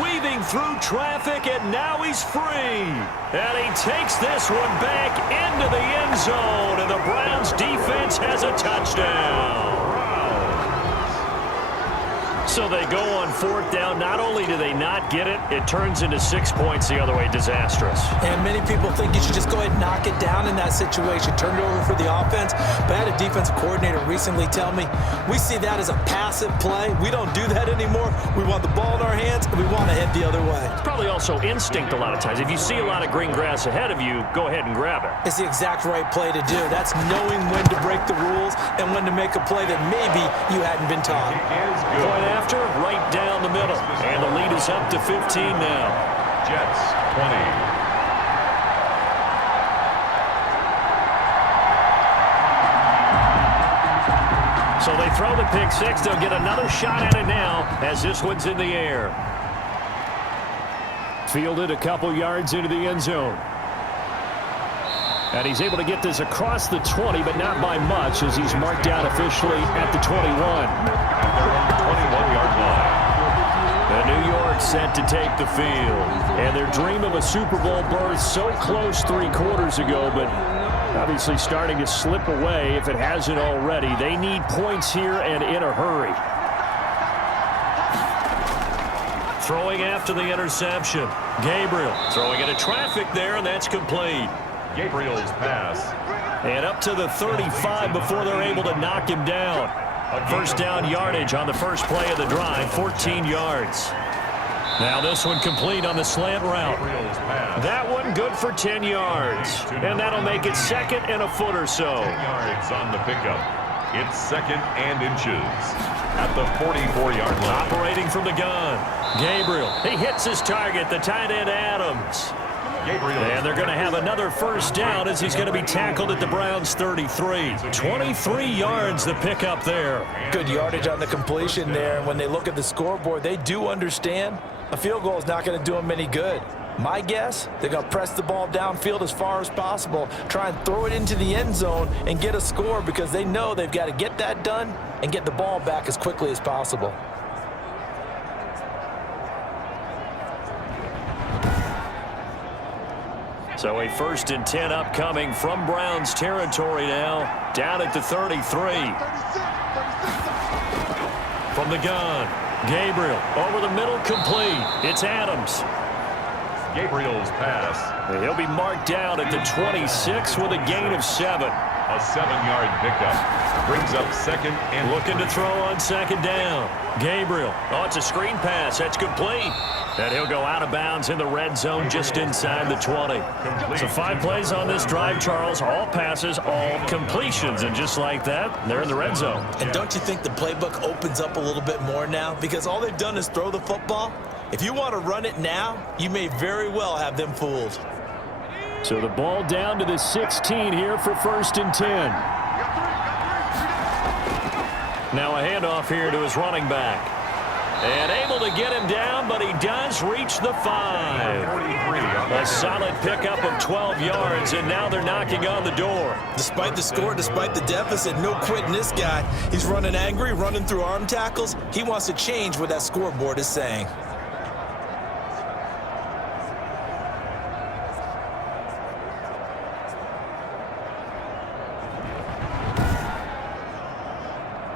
Weaving through traffic, and now he's free. And he takes this one back into the end zone, and the Browns defense has a touchdown. So they go on 4th down. Not only do they not get it, it turns into 6 points the other way. Disastrous. And many people think you should just go ahead and knock it down in that situation. Turn it over for the offense. But I had a defensive coordinator recently tell me, we see that as a passive play. We don't do that anymore. We want the ball in our hands, and we want to head the other way. It's probably also instinct a lot of times. If you see a lot of green grass ahead of you, go ahead and grab it. It's the exact right play to do. That's knowing when to break the rules and when to make a play that maybe you hadn't been taught. Point after, right down the middle. And the lead is up to 15 now. Jets 20. So they throw the pick six. They'll get another shot at it now as this one's in the air. Fielded a couple yards into the end zone. And he's able to get this across the 20, but not by much, as he's marked down officially at the 21. At their own 21-yard line. The New York set to take the field. And their dream of a Super Bowl berth so close 3 quarters ago, but obviously starting to slip away if it hasn't already. They need points here and in a hurry. Throwing after the interception. Gabriel throwing into traffic there, and that's complete. Gabriel's pass. And up to the 35 before they're able to knock him down. First down yardage on the first play of the drive, 14 yards. Now this one complete on the slant route. That one good for 10 yards. And that'll make it 2nd and a foot or so. 10 yards on the pickup. It's 2nd and inches at the 44-yard line. Operating from the gun. Gabriel, he hits his target, the tight end Adams. Gabriel. And they're going to have another first down as he's going to be tackled at the Browns' 33. 23 yards the pickup there. Good yardage on the completion there. And when they look at the scoreboard, they do understand a field goal is not going to do them any good. My guess, they're going to press the ball downfield as far as possible, try and throw it into the end zone and get a score because they know they've got to get that done and get the ball back as quickly as possible. So a 1st and 10 upcoming from Browns territory now, down at the 33. From the gun, Gabriel over the middle, complete. It's Adams. Gabriel's pass. And he'll be marked down at the 26 with a gain of 7. A 7-yard pickup. Brings up 2nd and looking to throw on 2nd down. Gabriel. Oh, it's a screen pass. That's complete. And he'll go out of bounds in the red zone just inside the 20. So 5 plays on this drive, Charles. All passes, all completions. And just like that, they're in the red zone. And don't you think the playbook opens up a little bit more now? Because all they've done is throw the football. If you want to run it now, you may very well have them fooled. So the ball down to the 16 here for 1st and 10. Now a handoff here to his running back. And able to get him down, but he does reach the 5. A solid pickup of 12 yards, and now they're knocking on the door. Despite the score, despite the deficit, no quitting this guy. He's running angry, running through arm tackles. He wants to change what that scoreboard is saying.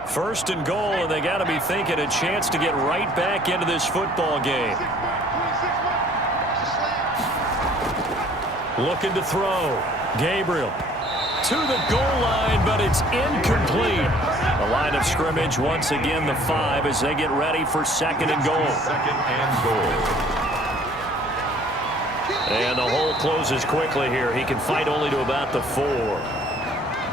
First and goal, and they got to be thinking a chance to get right back into this football game. Looking to throw. Gabriel to the goal line, but it's incomplete. The line of scrimmage, once again, the 5 as they get ready for 2nd and goal. 2nd and goal. And the hole closes quickly here. He can fight only to about the 4.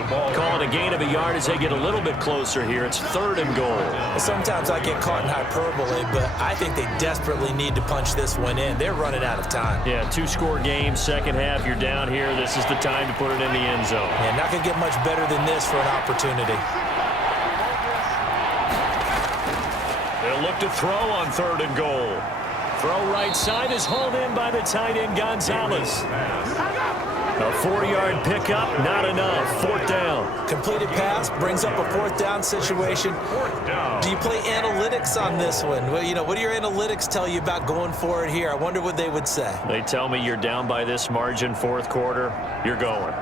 Calling a gain of a yard as they get a little bit closer here. It's 3rd and goal. Sometimes I get caught in hyperbole, but I think they desperately need to punch this one in. They're running out of time. Yeah, 2-score game, second half, you're down here. This is the time to put it in the end zone. Yeah, not going to get much better than this for an opportunity. They'll look to throw on 3rd and goal. Throw right side is hauled in by the tight end, Gonzalez. A 4-yard pickup, not enough. 4th down. Completed pass brings up a 4th down situation. Do you play analytics on this one? Well, you know, what do your analytics tell you about going for it here? I wonder what they would say. They tell me you're down by this margin, 4th quarter. You're going.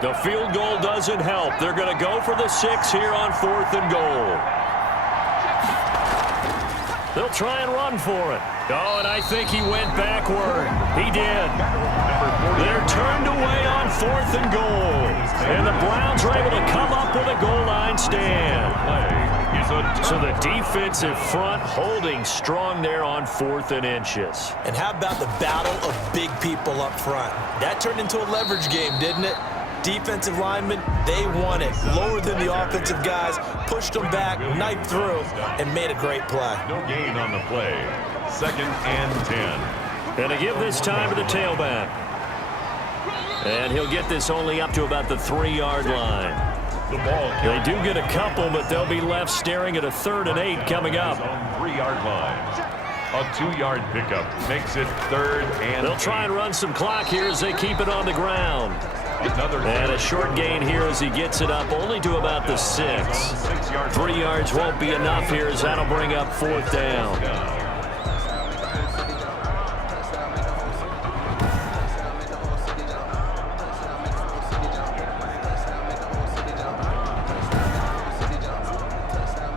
The field goal doesn't help. They're going to go for the 6 here on 4th and goal. They'll try and run for it. Oh, and I think he went backward. He did. They're turned away on 4th and goal. And the Browns are able to come up with a goal line stand. So the defensive front holding strong there on 4th and inches. And how about the battle of big people up front? That turned into a leverage game, didn't it? Defensive linemen, they won it. Lower than the offensive guys, pushed them back, knifed through, and made a great play. No gain on the play. 2nd and 10. And to give this time to the tailback. And he'll get this only up to about the 3-yard line. The ball they do get a couple, but they'll be left staring at a 3rd and 8 coming up. 3-yard line. A 2-yard pickup makes it 3rd and They'll try and run some clock here as they keep it on the ground. Another And a short gain here as he gets it up only to about the 6. 3 yards won't be enough here as that'll bring up 4th down.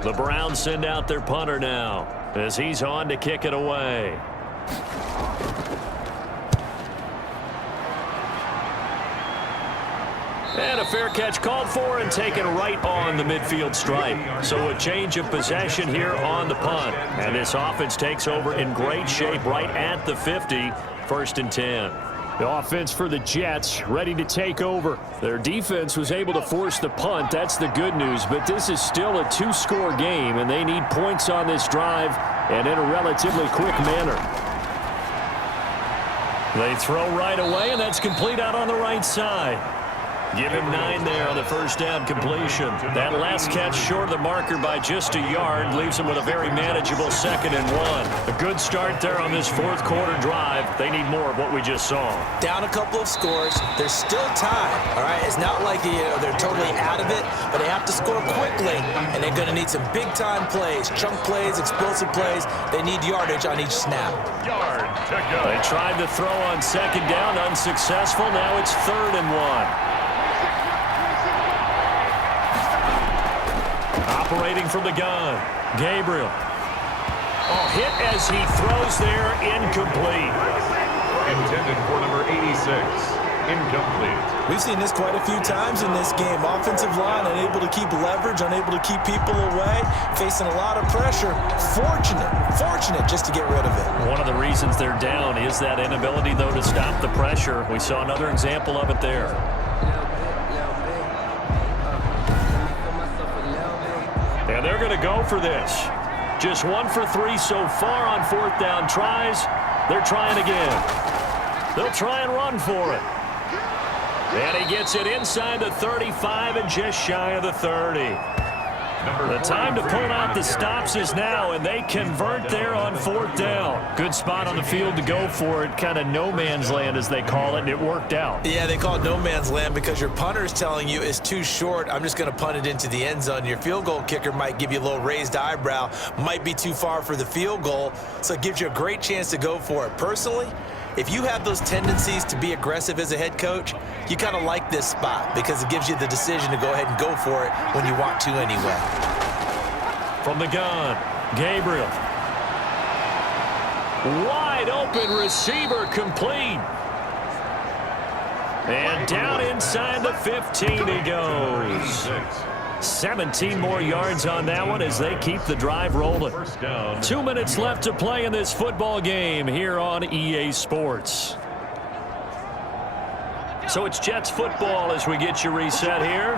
The Browns send out their punter now as he's on to kick it away. And a fair catch called for and taken right on the midfield stripe. So a change of possession here on the punt. And this offense takes over in great shape right at the 50, 1st and 10. The offense for the Jets ready to take over. Their defense was able to force the punt. That's the good news. But this is still a 2-score game, and they need points on this drive and in a relatively quick manner. They throw right away, and that's complete out on the right side. Give him 9 there on the 1st down completion. That last catch short of the marker by just a yard leaves him with a very manageable 2nd and 1. A good start there on this 4th quarter drive. They need more of what we just saw. Down a couple of scores. There's still time, all right? It's not like they're totally out of it, but they have to score quickly, and they're going to need some big-time plays, chunk plays, explosive plays. They need yardage on each snap. yard to go. They tried to throw on 2nd down, unsuccessful. Now it's 3rd and 1. Operating from the gun, Gabriel. Oh, hit as he throws there, incomplete. Intended for number 86, incomplete. We've seen this quite a few times in this game. Offensive line unable to keep leverage, unable to keep people away, facing a lot of pressure. Fortunate just to get rid of it. One of the reasons they're down is that inability, though, to stop the pressure. We saw another example of it there. And they're going to go for this. Just 1 for 3 so far on 4th down tries. They're trying again. They'll try and run for it. And he gets it inside the 35 and just shy of the 30. The time to pull out the stops is now, and they convert there on 4th down. Good spot on the field to go for it. Kind of no man's land, as they call it, and it worked out. Yeah, they call it no man's land because your punter is telling you it's too short. I'm just going to punt it into the end zone. Your field goal kicker might give you a little raised eyebrow, might be too far for the field goal, so it gives you a great chance to go for it. Personally, if you have those tendencies to be aggressive as a head coach, you kind of like this spot because it gives you the decision to go ahead and go for it when you want to anyway. From the gun, Gabriel. Wide open receiver complete. And down inside the 15 he goes. 17 more yards on that one as they keep the drive rolling. 2 minutes left to play in this football game here on EA Sports. So it's Jets football as we get you reset here.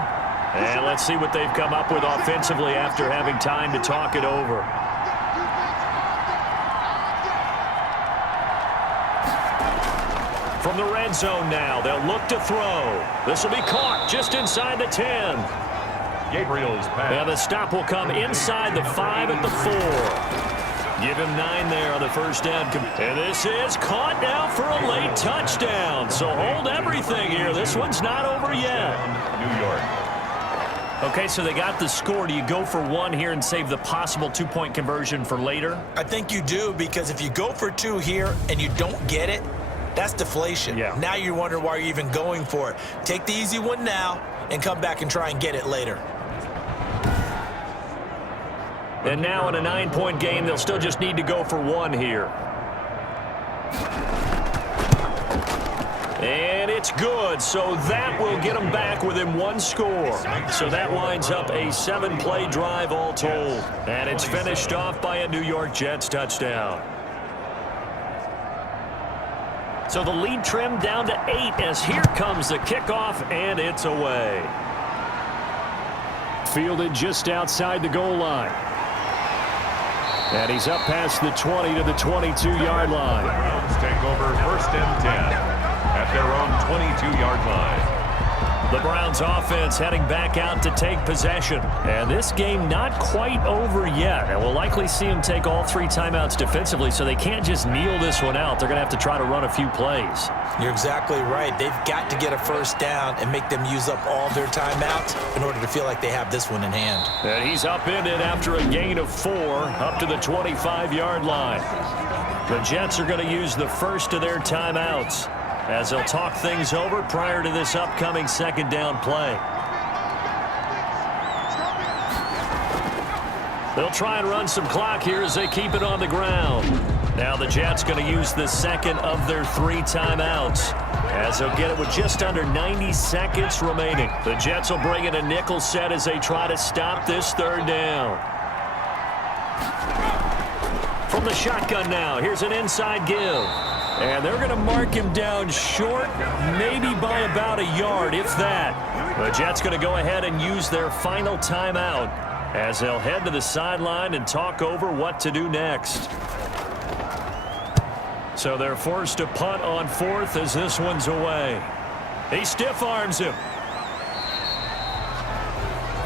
And let's see what they've come up with offensively after having time to talk it over. From the red zone now, they'll look to throw. This will be caught just inside the 10. Gabriel's pass. Now the stop will come inside the 5 at the 4. Give him 9 there on the 1st down. And this is caught now for a late touchdown. So hold everything here. This one's not over yet. New York. Okay, so they got the score. Do you go for 1 here and save the possible 2-point conversion for later? I think you do, because if you go for 2 here and you don't get it, that's deflation. Yeah. Now you're wondering why you're even going for it. Take the easy one now and come back and try and get it later. And now in a 9-point game, they'll still just need to go for 1 here. And it's good, so that will get them back within 1 score. So that winds up a 7-play drive all told. And it's finished off by a New York Jets touchdown. So the lead trimmed down to 8 as here comes the kickoff, and it's away. Fielded just outside the goal line. And he's up past the 20 to the 22-yard line. Browns take over 1st and 10 at their own 22-yard line. The Browns offense heading back out to take possession. And this game not quite over yet. And we'll likely see them take all 3 timeouts defensively, so they can't just kneel this one out. They're going to have to try to run a few plays. You're exactly right. They've got to get a first down and make them use up all their timeouts in order to feel like they have this one in hand. And he's upended after a gain of 4 up to the 25-yard line. The Jets are going to use the first of their timeouts as they'll talk things over prior to this upcoming second down play. They'll try and run some clock here as they keep it on the ground. Now the Jets going to use the second of their 3 timeouts as they'll get it with just under 90 seconds remaining. The Jets will bring in a nickel set as they try to stop this third down. From the shotgun now, here's an inside give. And they're going to mark him down short, maybe by about a yard, if that. The Jets going to go ahead and use their final timeout as they'll head to the sideline and talk over what to do next. So they're forced to punt on 4th as this one's away. He stiff arms him.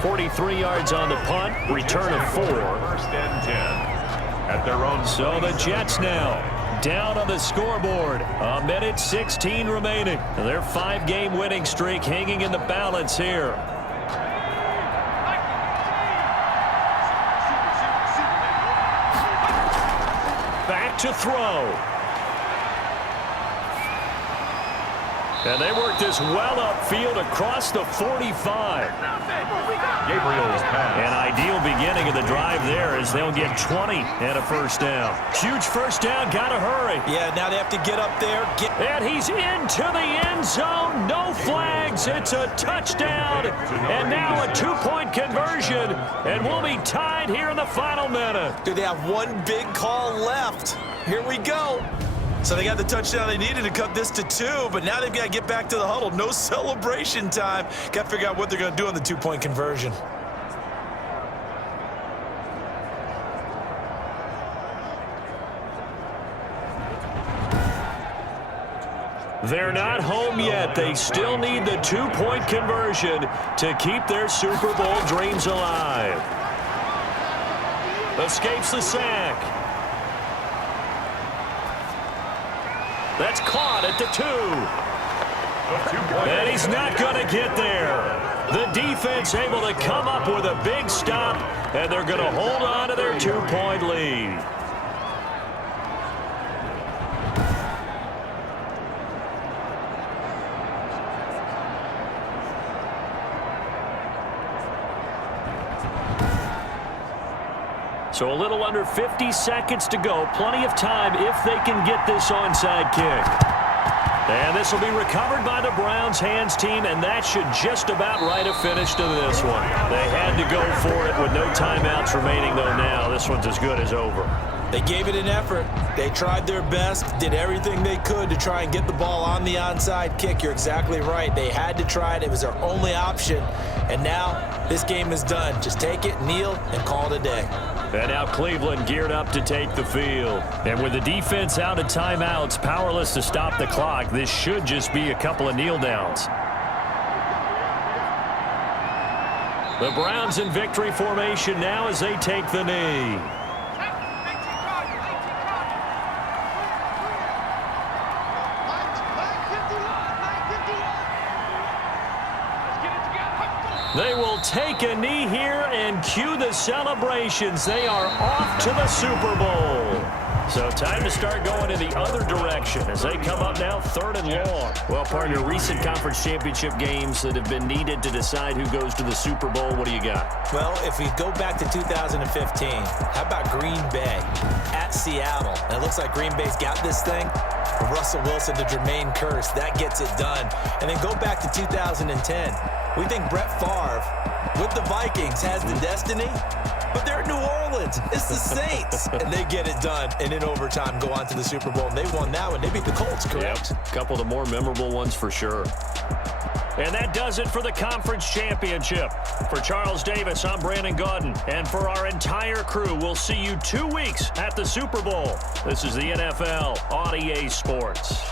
43 yards on the punt, return of 4. First and 10 at their own. So the Jets now down on the scoreboard. A minute 16 remaining. Their 5-game winning streak hanging in the balance here. Back to throw. And they work this well upfield across the 45. Gabriel's pass. An ideal beginning of the drive there as they'll get 20 and a first down. Huge first down, gotta hurry. Yeah, now they have to get up there. And he's into the end zone. No flags. It's a touchdown. And now a 2-point conversion. And we'll be tied here in the final minute. Do they have one big call left? Here we go. So they got the touchdown they needed to cut this to 2, but now they've got to get back to the huddle. No celebration time. Got to figure out what they're going to do on the 2-point conversion. They're not home yet. They still need the 2-point conversion to keep their Super Bowl dreams alive. Escapes the sack. That's caught at the 2. And he's not going to get there. The defense able to come up with a big stop, and they're going to hold on to their 2-point lead. So a little under 50 seconds to go. Plenty of time if they can get this onside kick. And this will be recovered by the Browns hands team, and that should just about write a finish to this one. They had to go for it with no timeouts remaining, though now. This one's as good as over. They gave it an effort. They tried their best, did everything they could to try and get the ball on the onside kick. You're exactly right. They had to try it. It was their only option. And now this game is done. Just take it, kneel, and call it a day. And now Cleveland geared up to take the field. And with the defense out of timeouts, powerless to stop the clock, this should just be a couple of kneel downs. The Browns in victory formation now as they take the knee. They will take a knee here and cue the celebrations. They are off to the Super Bowl. So time to start going in the other direction as they come up now 3rd and long. Well, partner, recent conference championship games that have been needed to decide who goes to the Super Bowl. What do you got? Well, if we go back to 2015, how about Green Bay at Seattle? And it looks like Green Bay's got this thing. From Russell Wilson to Jermaine Kearse, that gets it done. And then go back to 2010. We think Brett Favre with the Vikings has the destiny, but they're in New Orleans. It's the Saints, and they get it done. And in overtime, go on to the Super Bowl. And they won that one. They beat the Colts, correct? Yep. A couple of the more memorable ones for sure. And that does it for the conference championship. For Charles Davis, I'm Brandon Gaudin. And for our entire crew, we'll see you 2 weeks at the Super Bowl. This is the NFL on EA Sports.